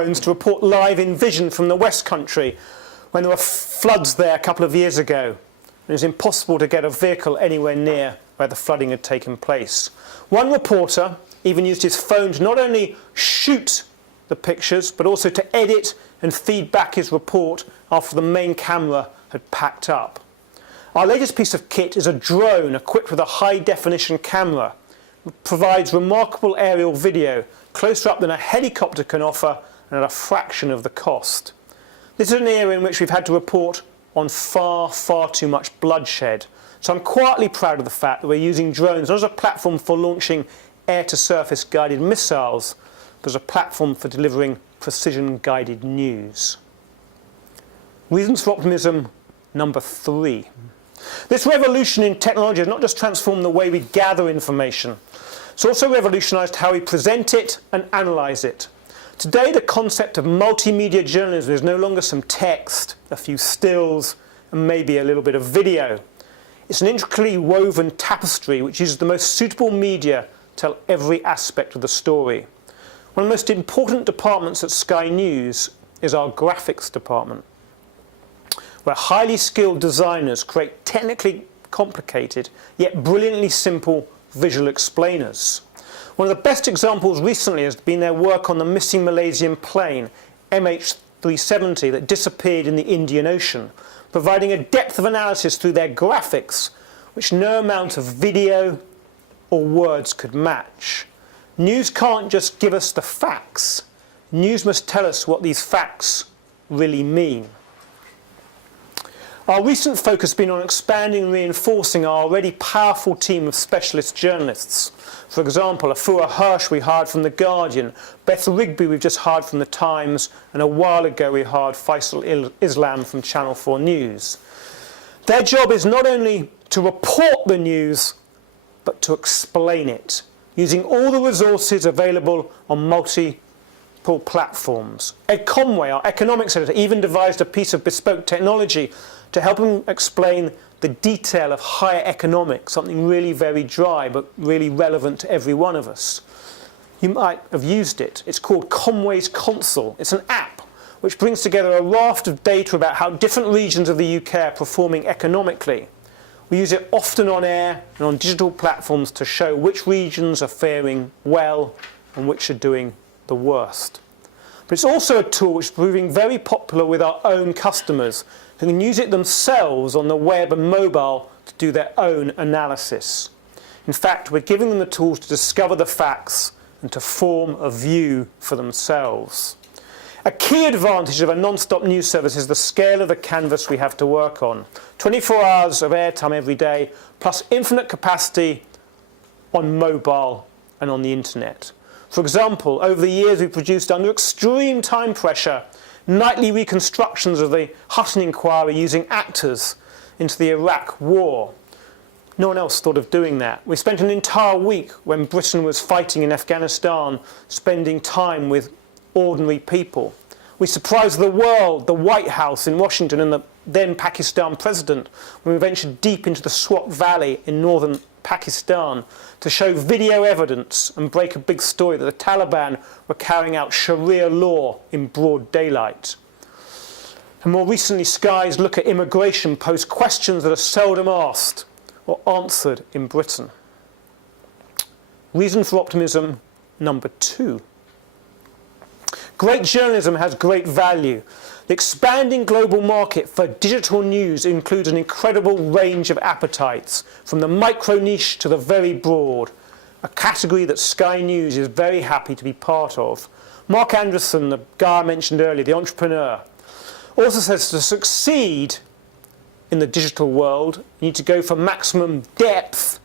To report live in vision from the West Country when there were floods there a couple of years ago. It was impossible to get a vehicle anywhere near where the flooding had taken place. One reporter even used his phone to not only shoot the pictures but also to edit and feed back his report after the main camera had packed up. Our latest piece of kit is a drone equipped with a high-definition camera. It provides remarkable aerial video, closer up than a helicopter can offer and at a fraction of the cost. This is an area in which we've had to report on far too much bloodshed. So I'm quietly proud of the fact that we're using drones not as a platform for launching air-to-surface guided missiles, but as a platform for delivering precision-guided news. Reasons for optimism number 3. This revolution in technology has not just transformed the way we gather information, it's also revolutionised how we present it and analyse it. Today, the concept of multimedia journalism is no longer some text, a few stills, and maybe a little bit of video. It's an intricately woven tapestry which uses the most suitable media to tell every aspect of the story. One of the most important departments at Sky News is our graphics department, where highly skilled designers create technically complicated yet brilliantly simple visual explainers. One of the best examples recently has been their work on the missing Malaysian plane MH370 that disappeared in the Indian Ocean, providing a depth of analysis through their graphics which no amount of video or words could match. News can't just give us the facts. News must tell us what these facts really mean. Our recent focus has been on expanding and reinforcing our already powerful team of specialist journalists. For example, Afua Hirsch we hired from The Guardian, Beth Rigby we've just hired from The Times, and a while ago we hired Faisal Islam from Channel 4 News. Their job is not only to report the news, but to explain it, using all the resources available on multiple platforms. Ed Conway, our economics editor, even devised a piece of bespoke technology to help him explain the detail of higher economics, something really very dry but really relevant to every one of us. You might have used it. It's called Conway's Console. It's an app which brings together a raft of data about how different regions of the UK are performing economically. We use it often on air and on digital platforms to show which regions are faring well and which are doing the worst. But it's also a tool which is proving very popular with our own customers, who can use it themselves on the web and mobile to do their own analysis. In fact, we're giving them the tools to discover the facts and to form a view for themselves. A key advantage of a non-stop news service is the scale of the canvas we have to work on. 24 hours of airtime every day, plus infinite capacity on mobile and on the internet. For example, over the years we've produced, under extreme time pressure, nightly reconstructions of the Hutton inquiry using actors into the Iraq war. No one else thought of doing that. We spent an entire week when Britain was fighting in Afghanistan, spending time with ordinary people. We surprised the world, the White House in Washington and the then Pakistan president, when we ventured deep into the Swat Valley in northern Pakistan to show video evidence and break a big story that the Taliban were carrying out Sharia law in broad daylight. And more recently, Sky's look at immigration posed questions that are seldom asked or answered in Britain. Reason for optimism number 2. Great journalism has great value. The expanding global market for digital news includes an incredible range of appetites, from the micro niche to the very broad, a category that Sky News is very happy to be part of. Mark Anderson, the guy I mentioned earlier, the entrepreneur, also says to succeed in the digital world, you need to go for maximum depth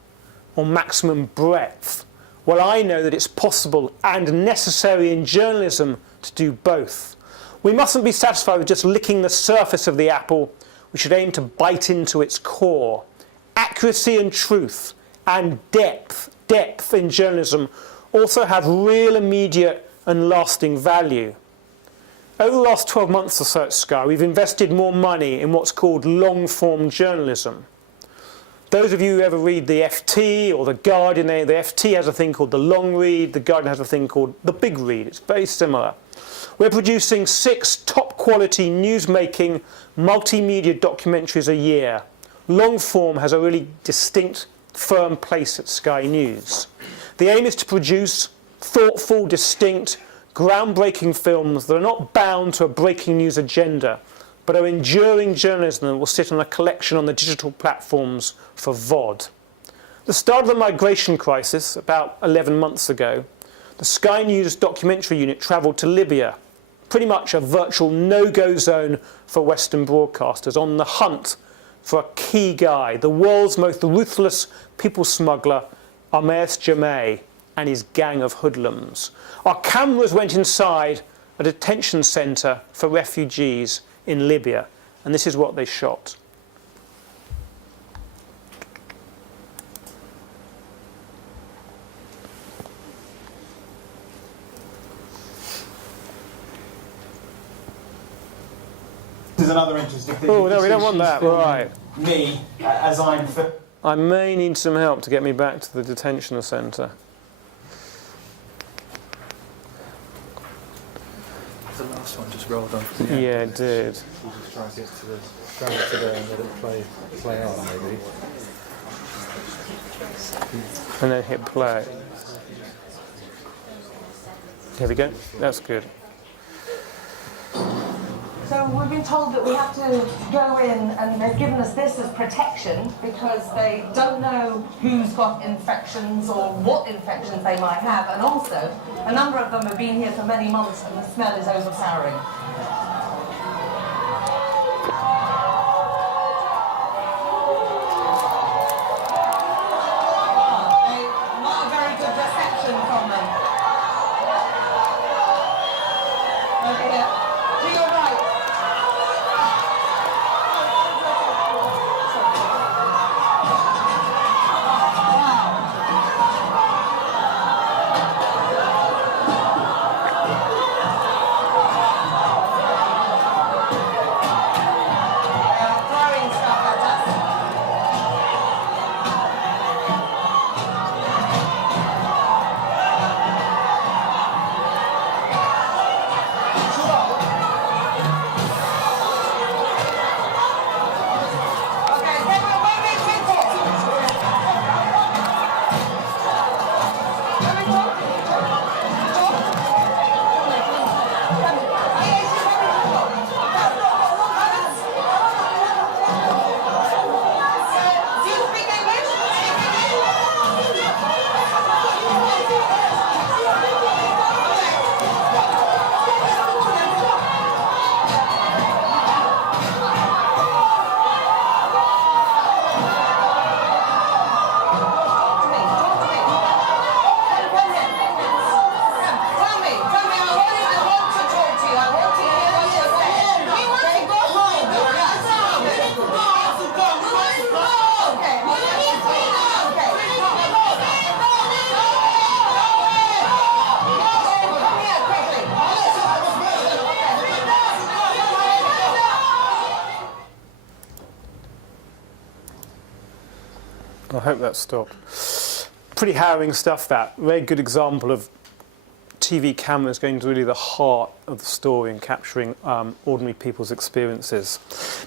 or maximum breadth. Well, I know that it's possible and necessary in journalism to do both. We mustn't be satisfied with just licking the surface of the apple. We should aim to bite into its core. Accuracy and truth and depth in journalism also have real immediate and lasting value. Over the last 12 months or so at Sky, we've invested more money in what's called long-form journalism. Those of you who ever read the FT or the Guardian, the FT has a thing called the long read, the Guardian has a thing called the big read. It's very similar. We're producing 6 top-quality news-making multimedia documentaries a year. Long form has a really distinct, firm place at Sky News. The aim is to produce thoughtful, distinct, groundbreaking films that are not bound to a breaking news agenda, but are enduring journalism that will sit on a collection on the digital platforms for VOD. The start of the migration crisis, about 11 months ago, the Sky News documentary unit travelled to Libya, pretty much a virtual no-go zone for Western broadcasters, on the hunt for a key guy, the world's most ruthless people smuggler, Ahmed Jameh, and his gang of hoodlums. Our cameras went inside a detention centre for refugees in Libya, and this is what they shot. This is another interesting thing. Oh, no, we don't want that, right. Me, as I'm... I may need some help to get me back to the detention centre. The last one just rolled on. Yeah, it did. We'll just try and get to the drag it to there and let it play on, maybe. And then hit play. Here we go. That's good. So we've been told that we have to go in, and they've given us this as protection because they don't know who's got infections or what infections they might have, and also a number of them have been here for many months and the smell is overpowering. Not a very good reception from them. Over here. To your right. Throwing stuff at us. Okay, then we're moving people. Can we talk? Talk? Do you speak English? I hope that stopped. Pretty harrowing stuff, that. Very good example of TV cameras going to really the heart of the story and capturing ordinary people's experiences.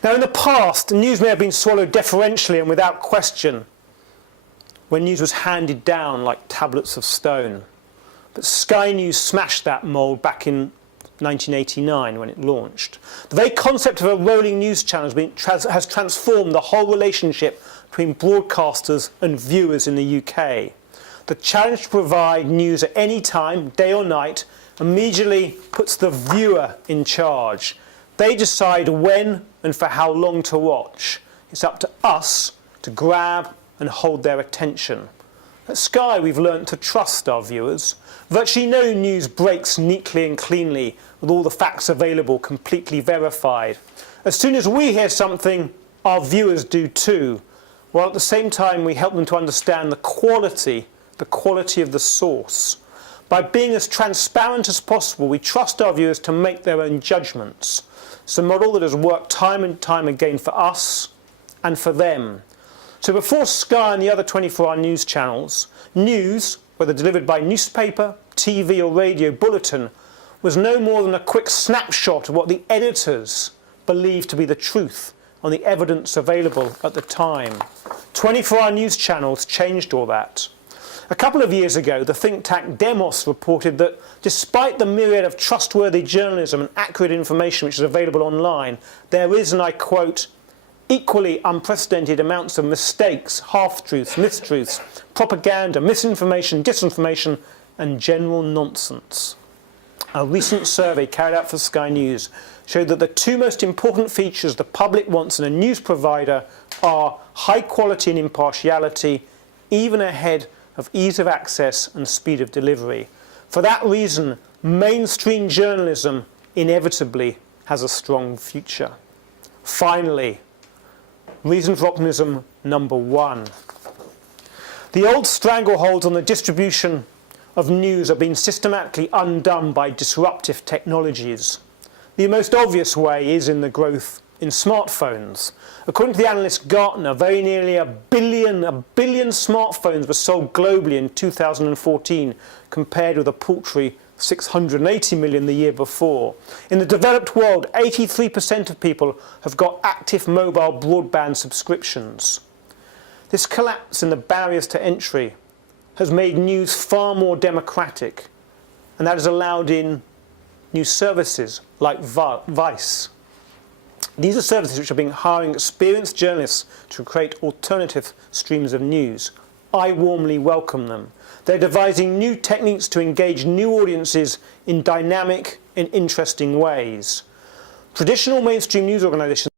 Now, in the past, news may have been swallowed deferentially and without question when news was handed down like tablets of stone. But Sky News smashed that mould back in 1989 when it launched. The very concept of a rolling news channel has transformed the whole relationship between broadcasters and viewers in the UK. The challenge to provide news at any time, day or night, immediately puts the viewer in charge. They decide when and for how long to watch. It's up to us to grab and hold their attention. At Sky, we've learnt to trust our viewers. Virtually no news breaks neatly and cleanly, with all the facts available completely verified. As soon as we hear something, our viewers do too, while at the same time we help them to understand the quality of the source. By being as transparent as possible, we trust our viewers to make their own judgments. It's a model that has worked time and time again for us and for them. So before Sky and the other 24-hour news channels, news, whether delivered by newspaper, TV or radio bulletin, was no more than a quick snapshot of what the editors believed to be the truth on the evidence available at the time. 24-hour news channels changed all that. A couple of years ago, the think tank Demos reported that despite the myriad of trustworthy journalism and accurate information which is available online, there is, and I quote, equally unprecedented amounts of mistakes, half-truths, mistruths, propaganda, misinformation, disinformation, and general nonsense. A recent survey carried out for Sky News showed that the two most important features the public wants in a news provider are high quality and impartiality, even ahead of ease of access and speed of delivery. For that reason, mainstream journalism inevitably has a strong future. Finally, reason for optimism number one. The old strangleholds on the distribution of news are being systematically undone by disruptive technologies. The most obvious way is in the growth in smartphones. According to the analyst Gartner, very nearly a billion smartphones were sold globally in 2014, compared with a paltry 680 million the year before. In the developed world, 83% of people have got active mobile broadband subscriptions. This collapse in the barriers to entry has made news far more democratic, and that has allowed in new services like Vice. These are services which have been hiring experienced journalists to create alternative streams of news. I warmly welcome them. They're devising new techniques to engage new audiences in dynamic and interesting ways. Traditional mainstream news organisations